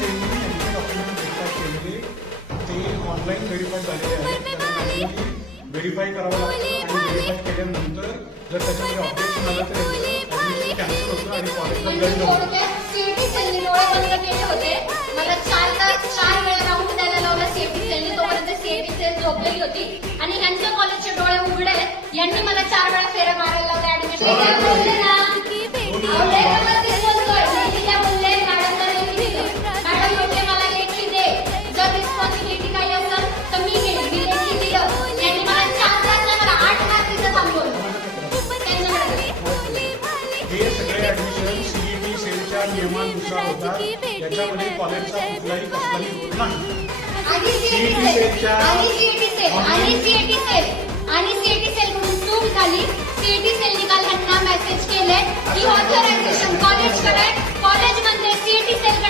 सेलने यांचे document verify केलेले ते ऑनलाईन व्हेरीफाय झालेले आहेत. व्हेरीफाय करावं लागतं आणि व्हेरीफाय केल्यानंतर जर त्याच्यामध्ये ऑब्जेक्शन आलं तर ऍडमिशन कॅन्सल होतं आणि कॉलेजला दंड होतो. सीईटी सेलने डोळे बंद केले होते. मला 4 वेळा राऊंड द्यायला लावला सीईटी सेलने. तोपर्यंत सीईटी सेल झोपलेली होती आणि ह्यांच्या कॉलेजचे डोळे उघडे. यांनी मला 4 वेळा फेऱ्या मारायला लावल्या ऍडमिशन बोलले ना. मॅडम बोलले मला लेखी दे. जर रिस्पॉन्सिबिलिटी काही असेल तर मी घेईन. मी लेखी दिलं. त्यांनी मला 4 तास नाही, मला 8 तास तिथं थांबवलं. हे सगळे ऍडमिशन सीईटी सेलच्या नियमानुसार होतात. याच्यामध्ये कॉलेजचा कुठलाही रोल नाही. आणि सीईटी सेल कडून चूक झाली. सीईटी सेलनी काल ह्यांना मेसेज केले की ऑथरायझेशन कॉलेज कडे, कॉलेज मध्ये सीईटी सेल